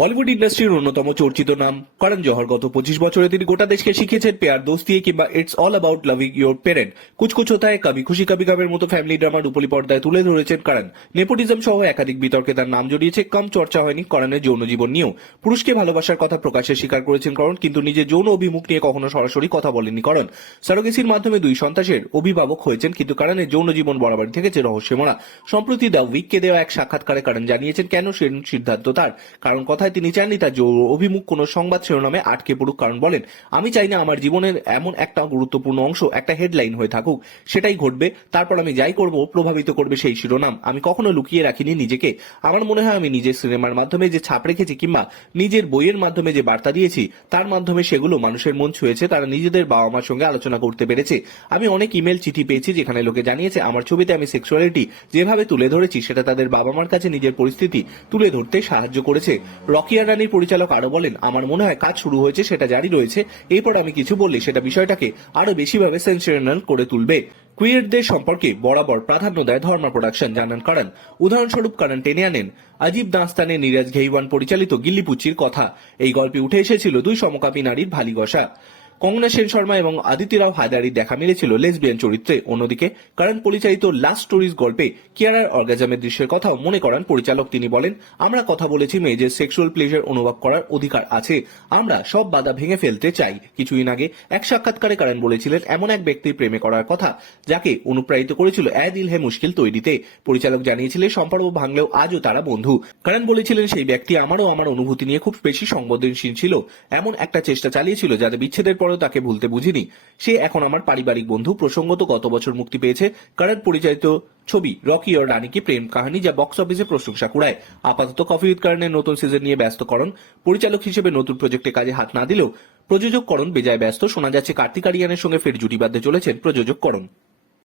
বলিউড ইন্ডাস্ট্রির অন্যতম চর্চিত নাম করণ জহর গত পঁচিশ বছরে তিনি গোটা দেশকে শিখিয়েছেন পেয়ার দোস্তি কিংবা it's all about loving your parent Kuch Kuch Hota Hai Kabhi, Khushi Kabhi গাবের মতো ফ্যামিলি ড্রামা রূপলি পর্দায় তুলে ধরেছেন করণ। নেপোটিজম সহ একাধিক বিতর্কে তার নাম জড়িয়েছে। কম চর্চা হয়নি করণের যৌন জীবন নিয়েও। পুরুষকে ভালোবাসার কথা প্রকাশ্যে স্বীকার করেছেন করণ, কিন্তু নিজের যৌন অভিমুখ নিয়ে কখনো সরাসরি কথা বলেননি করণ। সারোগেসির মাধ্যমে দুই সন্ত্রাসের অভিভাবক হয়েছেন, কিন্তু করণের যৌন জীবন বরাবর থেকেছে রহস্যমরা। সম্প্রতি দ্য উইককে দেওয়া এক সাক্ষাৎকারে করণ জানিয়েছেন, কেন সে সিদ্ধান্ত তার? কারণ কথায় তিনি চাননি তার অভিমুখ কোনো সংবাদ শিরোনামে আটকে পড়ুক। কারণ বলেন, আমি চাই না আমার জীবনের এমন একটা গুরুত্বপূর্ণ অংশ, একটা হেডলাইন হয়ে থাকুক। সেটাই ঘটবে, তারপর আমি যাই করব, প্রভাবিত করবে সেই শিরোনাম। আমি কখনো লুকিয়ে রাখিনি নিজেকে। আমার মনে হয় আমি নিজের সিনেমার মাধ্যমে যে ছাপ রেখেছি কিংবা নিজের বইয়ের মাধ্যমে যে বার্তা দিয়েছি, তার মাধ্যমে সেগুলো মানুষের মন ছুঁয়েছে, তারা নিজেদের বাবা মার সঙ্গে আলোচনা করতে পেরেছে। আমি অনেক ইমেল চিঠি পেয়েছি যেখানে লোকে জানিয়েছে, আমার ছবিতে আমি সেক্সুয়ালিটি যেভাবে তুলে ধরেছি, সেটা তাদের বাবা মার কাছে নিজের পরিস্থিতি তুলে ধরতে সাহায্য করেছে। রকিয়া আডানির পরিচালক আরও বলেন, আমার মনে হয় কাজ শুরু হয়েছে, সেটা জারি রয়েছে। এরপর আমি কিছু বললে সেটা বিষয়টাকে আরও বেশিভাবে সেন্সেশনাল করে তুলবে। কুইয়ারদের সম্পর্কে বরাবর প্রাধান্য দেয় ধর্মা প্রোডাকশন জানান কারণ। উদাহরণস্বরূপ কারণ টেনে আনেন। আজিব দাস্তানে নীরাজ ঘেইওয়ান পরিচালিত গিল্লিপুচির কথা। এই গল্পে উঠে এসেছিল দুই সমকামী নারীর ভালিগসা। কঙ্গনা সেন শর্মা এবং আদিত্য রাও হায়দারির দেখা মিলেছিল লেসবিয়ান চরিত্রে। অন্যদিকে, কারণ পরিচালিত লাস্ট স্টোরিজ গল্পে কিয়ারার অর্গাজামের দৃশ্যের কথাও মনে করান পরিচালক। তিনি বলেন, আমরা কথা বলেছি মেয়েদের সেক্সুয়াল প্লেজার অনুভব করার অধিকার আছে। আমরা সব বাধা ভেঙে ফেলতে চাই। কিছুদিন আগে এক সাক্ষাৎকারে কারণ বলেছিলেন, এমন এক ব্যক্তির প্রেমে করার কথা, যাকে অনুপ্রাণিত করেছিল এ দিল হে মুশকিল তৈরিতে। পরিচালক জানিয়েছিলেন, সম্পর্ক ভাঙলেও আজও তারা বন্ধু। কারণ বলেছিলেন, সেই ব্যক্তি আমারও আমার অনুভূতি নিয়ে খুব বেশি সংবেদনশীল ছিল। এমন একটা চেষ্টা চালিয়েছিল যাতে বিচ্ছেদের পরেও তাকে ভুলতে বুঝিনি। সে এখন আমার পারিবারিক বন্ধু। প্রসঙ্গত গত বছর মুক্তি পেয়েছে কারণ পরিচালিত ছবি রকি ও রানীকে প্রেম কাহিনী যা বক্স অফিসে প্রশংসা কুড়ায়। আপাতত কফি উইথ কারণের নতুন সিজন নিয়ে ব্যস্ত করণ। পরিচালক হিসেবে নতুন প্রজেক্টে কাজে হাত না দিলেও প্রযোজক করণ বেজায় ব্যস্ত। শোনা যাচ্ছে কার্তিক আরিয়ানের সঙ্গে ফের জুটি বাঁধতে চলেছেন প্রযোজক করণ।